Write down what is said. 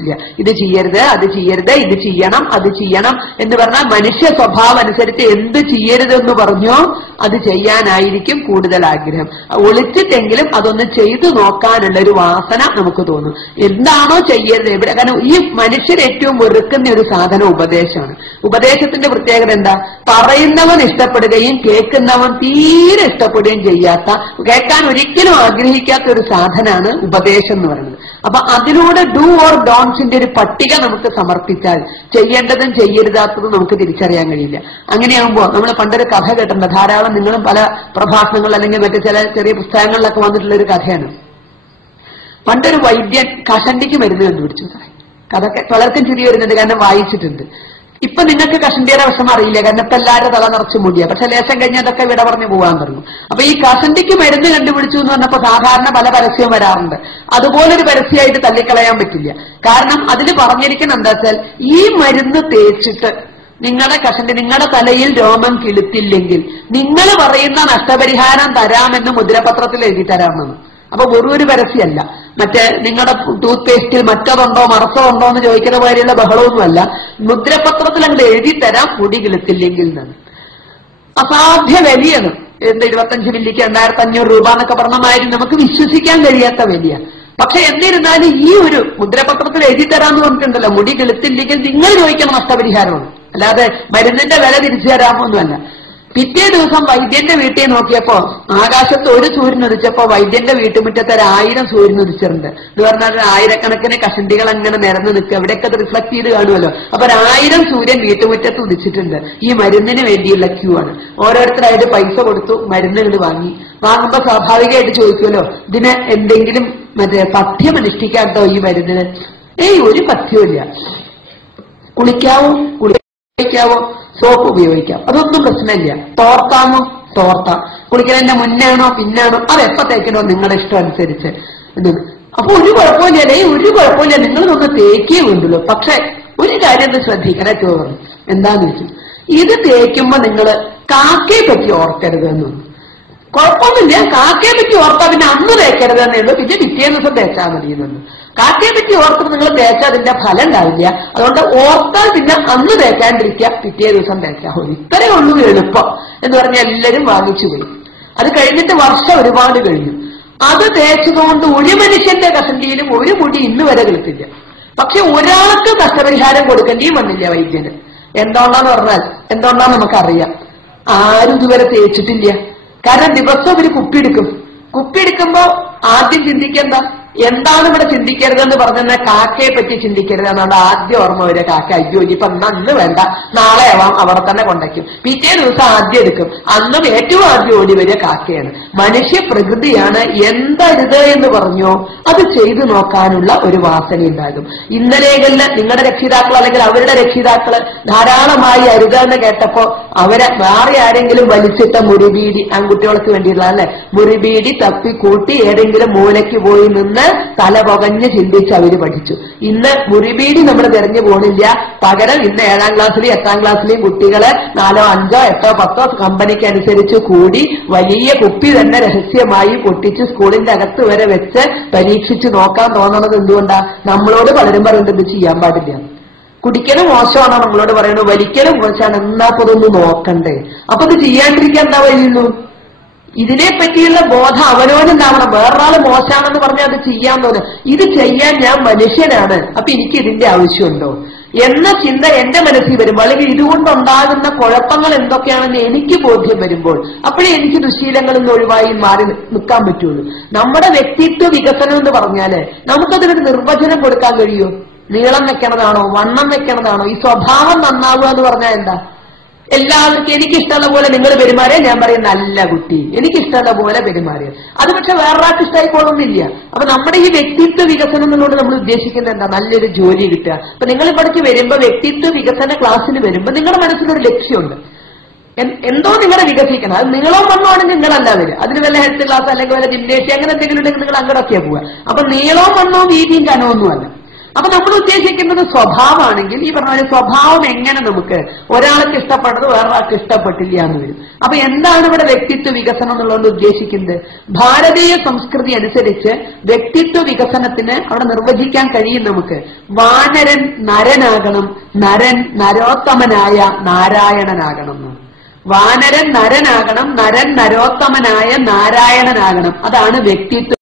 പറ്റില്ല. ഇത് ചെയ്യരുത്, അത് ചെയ്യരുത്, ഇത് ചെയ്യണം, അത് ചെയ്യണം എന്ന് പറഞ്ഞാൽ മനുഷ്യ സ്വഭാവം അനുസരിച്ച് എന്ത് ചെയ്യരുതെന്ന് പറഞ്ഞോ അത് ചെയ്യാനായിരിക്കും കൂടുതൽ ആഗ്രഹം. ഒളിച്ചിട്ടെങ്കിലും അതൊന്ന് ചെയ്തു നോക്കാനുള്ള ഒരു വാസന നമുക്ക് തോന്നും. എന്താണോ ചെയ്യരുത് എവിടെ, കാരണം ഈ മനുഷ്യർ ഏറ്റവും വെറുക്കുന്ന ഒരു സാധനം ഉപദേശമാണ്. ഉപദേശത്തിന്റെ പ്രത്യേകത എന്താ? പറയുന്നവൻ ഇഷ്ടപ്പെടുകയും കേൾക്കുന്നവൻ തീരെ ഇഷ്ടപ്പെടുകയും ചെയ്യാത്ത, കേൾക്കാൻ ഒരിക്കലും ആഗ്രഹിക്കാത്ത ഒരു സാധനമാണ് ഉപദേശം എന്ന് പറയുന്നത്. അപ്പൊ അതിലൂടെ ഡു ഓർ ഡോൺസിന്റെ ഒരു പട്ടിക നമുക്ക് സമർപ്പിച്ചാൽ ചെയ്യേണ്ടതും ചെയ്യരുതാത്തതും നമുക്ക് തിരിച്ചറിയാൻ കഴിയില്ല. അങ്ങനെയാകുമ്പോൾ നമ്മൾ പണ്ടൊരു കഥ കേട്ടിട്ടുണ്ട്, ധാരാളം നിങ്ങളും പല പ്രഭാഷണങ്ങൾ അല്ലെങ്കിൽ മറ്റു ചില ചെറിയ പുസ്തകങ്ങളിലൊക്കെ വന്നിട്ടുള്ള ഒരു കഥയാണ്. പണ്ടൊരു വൈദ്യൻ കഷണ്ടിക്ക് മരുന്ന് കണ്ടുപിടിച്ചു. കഥ പലർക്കും ചിരി വരുന്നുണ്ട്, കാരണം വായിച്ചിട്ടുണ്ട്. ഇപ്പൊ നിങ്ങൾക്ക് കഷണ്ടിയുടെ വിഷമം അറിയില്ല, കാരണം ഇപ്പൊ എല്ലാവരും തല നിറച്ച് മുടിയ. പക്ഷെ ലേശം കഴിഞ്ഞാൽ അതൊക്കെ വിട പറഞ്ഞു പോകാൻ പറഞ്ഞു. അപ്പൊ ഈ കഷണ്ടിക്ക് മരുന്ന് കണ്ടുപിടിച്ചു എന്ന് പറഞ്ഞപ്പോ സാധാരണ പല പരസ്യവും വരാറുണ്ട്. അതുപോലൊരു പരസ്യമായിട്ട് തള്ളിക്കളയാൻ പറ്റില്ല. കാരണം അതിൽ പറഞ്ഞിരിക്കണം എന്താ വെച്ചാൽ, ഈ മരുന്ന് തേച്ചിട്ട് നിങ്ങളുടെ തലയിൽ രോമം കിളുത്തില്ലെങ്കിൽ നിങ്ങൾ പറയുന്ന നഷ്ടപരിഹാരം തരാമെന്ന് മുദ്രപത്രത്തിൽ എഴുതി തരാമെന്ന്. അപ്പൊ വെറും ഒരു പരസ്യമല്ല. മറ്റേ നിങ്ങളുടെ ടൂത്ത് പേസ്റ്റിൽ മറ്റതുണ്ടോ മറച്ചതുണ്ടോ എന്ന് ചോദിക്കുന്ന പോലെയുള്ള ബഹളമൊന്നുമല്ല. മുദ്രപത്രത്തിൽ അങ്ങോട്ട് എഴുതി തരാം മുടി കിളുത്തില്ലെങ്കിൽ എന്നാണ്. അസാധ്യ വലിയാണ്. 25 മില്ലിക്ക് 2500 രൂപ എന്നൊക്കെ പറഞ്ഞമാതിരി നമുക്ക് വിശ്വസിക്കാൻ കഴിയാത്ത വലിയ. പക്ഷെ എന്നിരുന്നാലും ഈ ഒരു മുദ്രപത്രത്തിൽ എഴുതി തരാമെന്ന് പറഞ്ഞിട്ടുണ്ടല്ലോ, മുടി കിളുത്തില്ലെങ്കിൽ നിങ്ങൾ ചോദിക്കണം നഷ്ടപരിഹാരമാണ്, അല്ലാതെ മരുന്നിന്റെ വില തിരിച്ചു തരാമൊന്നുമല്ല. പിറ്റേ ദിവസം വൈദ്യന്റെ വീട്ടിൽ നോക്കിയപ്പോ ആകാശത്ത് ഒരു സൂര്യൻ ഉദിച്ചപ്പോ വൈദ്യന്റെ വീട്ടുമുറ്റത്ത് 1000 സൂര്യൻ ഉദിച്ചിട്ടുണ്ട്. എന്ന് പറഞ്ഞാൽ 1000കണക്കിന് കഷണ്ടികൾ അങ്ങനെ നിരന്ന് നിൽക്കുക, എവിടെയൊക്കെ അത് റിഫ്ലക്ട് ചെയ്ത് കാണുമല്ലോ. അപ്പൊ 1000 സൂര്യൻ വീട്ടുമുറ്റത്ത് ഉദിച്ചിട്ടുണ്ട്. ഈ മരുന്നിന് വേണ്ടിയുള്ള ക്യൂ ആണ്. ഓരോരുത്തരായിട്ട് പൈസ കൊടുത്തു, മരുന്നുകൾ വാങ്ങി. വാങ്ങുമ്പോ സ്വാഭാവികമായിട്ട് ചോദിക്കുമല്ലോ, ഇതിന് എന്തെങ്കിലും മറ്റേ പഥ്യം അനുഷ്ഠിക്കാട്ടോ ഈ മരുന്നിന്? ഒരു പഥ്യമില്ല. കുളിക്കാവോ, സോപ്പ് ഉപയോഗിക്കാം, അതൊന്നും പ്രശ്നമില്ല. തോർത്താമോ, തോർത്താം. കുളിക്കുന്നതിന്റെ മുന്നാണോ പിന്നാണോ, അത് എപ്പോ തേക്കണോ നിങ്ങളുടെ ഇഷ്ടം അനുസരിച്ച്. അപ്പൊ ഒരു കുഴപ്പമില്ലേ, ഒരു കുഴപ്പമില്ല, നിങ്ങളൊന്ന് തേക്കേ വേണ്ടുള്ളൂ. പക്ഷെ ഒരു കാര്യം ശ്രദ്ധിക്കണേ ചോറും എന്താന്ന് വെച്ചു, ഇത് തേക്കുമ്പോ നിങ്ങള് കാക്കയെ പറ്റി ഓർക്കരുത് എന്ന്. കുഴപ്പമൊന്നുമില്ല, കാക്കയെ പറ്റി ഓർത്താ പിന്നെ അന്ന് തേക്കരുത് എന്നേ ഉള്ളൂ, പിന്നെ പിറ്റേ ദിവസം തേച്ചാൽ മതി എന്നു. കാക്കയെ പറ്റി ഓർത്തിട്ട് നിങ്ങൾ തേച്ചാൽ അതിന്റെ ഫലം ഉണ്ടാവില്ല. അതുകൊണ്ട് ഓർത്താൽ പിന്നെ അന്ന് തേക്കാണ്ടിരിക്കുക, പിറ്റേ ദിവസം തേച്ചാൽ മതി. ഇത്രയേ ഉള്ളൂ എളുപ്പം എന്ന് പറഞ്ഞാൽ എല്ലാവരും വാങ്ങിച്ചു പോയി. അത് കഴിഞ്ഞിട്ട് വർഷം ഒരുപാട് കഴിഞ്ഞു. അത് തേച്ചതുകൊണ്ട് ഒരു മനുഷ്യന്റെ കഷണ്ടിയിലും ഒരു മുടി ഇന്ന് വരെ കിളുത്തില്ല. പക്ഷെ ഒരാൾക്ക് നഷ്ടപരിഹാരം കൊടുക്കേണ്ടിയും വന്നില്ല വൈദ്യന്. എന്തുകൊണ്ടാന്ന് പറഞ്ഞാൽ എന്തുകൊണ്ടാന്ന് നമുക്കറിയാം. ആരും ഇതുവരെ തേച്ചിട്ടില്ല. കാരണം ദിവസം ഒരു കുപ്പിയെടുക്കുമ്പോ ആദ്യം ചിന്തിക്കേണ്ട എന്താണ് ഇവിടെ ചിന്തിക്കരുതെന്ന് പറഞ്ഞാൽ കാക്കയെ പറ്റി ചിന്തിക്കരുത് എന്നാണ് ആദ്യം ഓർമ്മ വരിക. കാക്ക അയ്യോ ഇനിയിപ്പൊ അന്ന് വേണ്ട, നാളെ ആവാം, അവിടെ തന്നെ കൊണ്ടയ്ക്കും. പിറ്റേ ദിവസം ആദ്യം എടുക്കും. അന്നും ഏറ്റവും ആദ്യം ഓടി വരിക കാക്കയാണ്. മനുഷ്യ പ്രകൃതിയാണ് എന്തരുത് എന്ന് പറഞ്ഞോ അത് ചെയ്തു നോക്കാനുള്ള ഒരു വാസന ഉണ്ടാകും. ഇന്നലെകളിൽ നിങ്ങളുടെ രക്ഷിതാക്കൾ അല്ലെങ്കിൽ അവരുടെ രക്ഷിതാക്കള് ധാരാളമായി അരുതെന്ന് കേട്ടപ്പോ അവരെ വേറെ ആരെങ്കിലും വലിച്ചിട്ട മുറിബീടി, ആൺകുട്ടികൾക്ക് വേണ്ടിയുള്ള അല്ലെ, മുറിബീടി തപ്പിക്കൂട്ടി ഏതെങ്കിലും മൂലയ്ക്ക് പോയി നിന്ന് തല പുകഞ്ഞ് ചിന്തിച്ച് അവര് പഠിച്ചു. ഇന്ന് മുറിബീടി നമ്മൾ തെരഞ്ഞു പോണില്ല. പകരം ഇന്ന് 7ാം ക്ലാസ്സിലെയും 8ാം ക്ലാസ്സിലെയും കുട്ടികളെ 4, 5, 8, 10 കമ്പനിക്ക് അനുസരിച്ച് കൂടി വലിയ കുപ്പി തന്നെ രഹസ്യമായി പൊട്ടിച്ച് സ്കൂളിന്റെ അകത്ത് വരെ വെച്ച് പരീക്ഷിച്ച് നോക്കാൻ തോന്നണത് എന്തുകൊണ്ടാ? നമ്മളോട് പലരും പറയുന്നത് ചെയ്യാൻ പാടില്ല, കുടിക്കലും മോശമാണോ നമ്മളോട് പറയണു, വലിക്കലും മോശമാണ്, എന്നാ അതൊന്ന് നോക്കണ്ടേ. അപ്പൊ ഇത് ചെയ്യാണ്ടിരിക്കാൻ എന്താ വഴിയുള്ളൂ? ഇതിനെ പറ്റിയുള്ള ബോധം അവനോടുണ്ടാവണം. വേറൊരാള് മോശമാണെന്ന് പറഞ്ഞാൽ അത് ചെയ്യാൻ തോന്നും. ഇത് ചെയ്യാൻ ഞാൻ മനുഷ്യനാണ്, അപ്പൊ എനിക്ക് ഇതിന്റെ ആവശ്യമുണ്ടോ എന്ന ചിന്ത എന്റെ മനസ്സിൽ വരുമ്പോൾ, അല്ലെങ്കിൽ ഇതുകൊണ്ടുണ്ടാകുന്ന കുഴപ്പങ്ങൾ എന്തൊക്കെയാണെന്ന് എനിക്ക് ബോധ്യം വരുമ്പോൾ, അപ്പോഴേ എനിക്ക് ദുശീലങ്ങളിൽ നിന്ന് ഒഴിവായി മാറി നിൽക്കാൻ പറ്റുള്ളൂ. നമ്മുടെ വ്യക്തിത്വ വികസനം എന്ന് പറഞ്ഞാല് നമുക്കതിനൊരു നിർവചനം കൊടുക്കാൻ കഴിയുമോ? നീളം വെക്കണതാണോ, വണ്ണം വെക്കണതാണോ? ഈ സ്വഭാവം നന്നാവുക എന്ന് പറഞ്ഞാൽ എന്താ? എല്ലാവർക്കും എനിക്കിഷ്ടമുള്ള പോലെ നിങ്ങൾ പെരുമാറിയ ഞാൻ പറയും നല്ല കുട്ടി, എനിക്കിഷ്ടമുള്ള പോലെ പെരുമാറിയ. അത് പക്ഷെ വേറൊരാൾക്ക് ഇഷ്ടമായിക്കോളൊന്നില്ല. അപ്പൊ നമ്മുടെ ഈ വ്യക്തിത്വ വികസനം എന്നുള്ളത് നമ്മൾ ഉദ്ദേശിക്കുന്നത് എന്താ? നല്ലൊരു ജോലി കിട്ടുക. അപ്പൊ നിങ്ങൾ ഇവിടേക്ക് വരുമ്പോ വ്യക്തിത്വ വികസന ക്ലാസ്സിന് വരുമ്പോ നിങ്ങളുടെ മനസ്സിലൊരു ലക്ഷ്യമുണ്ട്, എന്തോ നിങ്ങളെ വികസിക്കണം. അത് നീളം വണ്ണമാണെങ്കിൽ നിങ്ങളല്ല വരിക. അതിന് വല്ല ഹെൽത്ത് ക്ലാസ് അല്ലെങ്കിൽ വല്ല ജിംനേഷ്യം അങ്ങനെ എന്തെങ്കിലും ഉണ്ടെങ്കിൽ നിങ്ങൾ അങ്ങോട്ടൊക്കെയാ പോവുക. അപ്പൊ നീളവും വണ്ണവും വീതിയും കനമൊന്നുമല്ല. അപ്പൊ നമ്മൾ ഉദ്ദേശിക്കുന്നത് സ്വഭാവമാണെങ്കിൽ ഈ പറഞ്ഞ പോലെ സ്വഭാവം എങ്ങനെ നമുക്ക് ഒരാൾക്ക് ഇഷ്ടപ്പെട്ടത് വേറൊരാൾക്ക് ഇഷ്ടപ്പെട്ടില്ല എന്ന് വരും. അപ്പൊ എന്താണ് ഇവിടെ വ്യക്തിത്വ വികസനം എന്നുള്ളത് ഉദ്ദേശിക്കുന്നത്? ഭാരതീയ സംസ്കൃതി അനുസരിച്ച് വ്യക്തിത്വ വികസനത്തിന് അവിടെ നിർവചിക്കാൻ കഴിയും നമുക്ക്. വാനരൻ നരനാകണം, നരൻ നരോത്തമനായ നാരായണനാകണം എന്ന്. വാനരൻ നരനാകണം, നരൻ നരോത്തമനായ നാരായണനാകണം. അതാണ് വ്യക്തിത്വ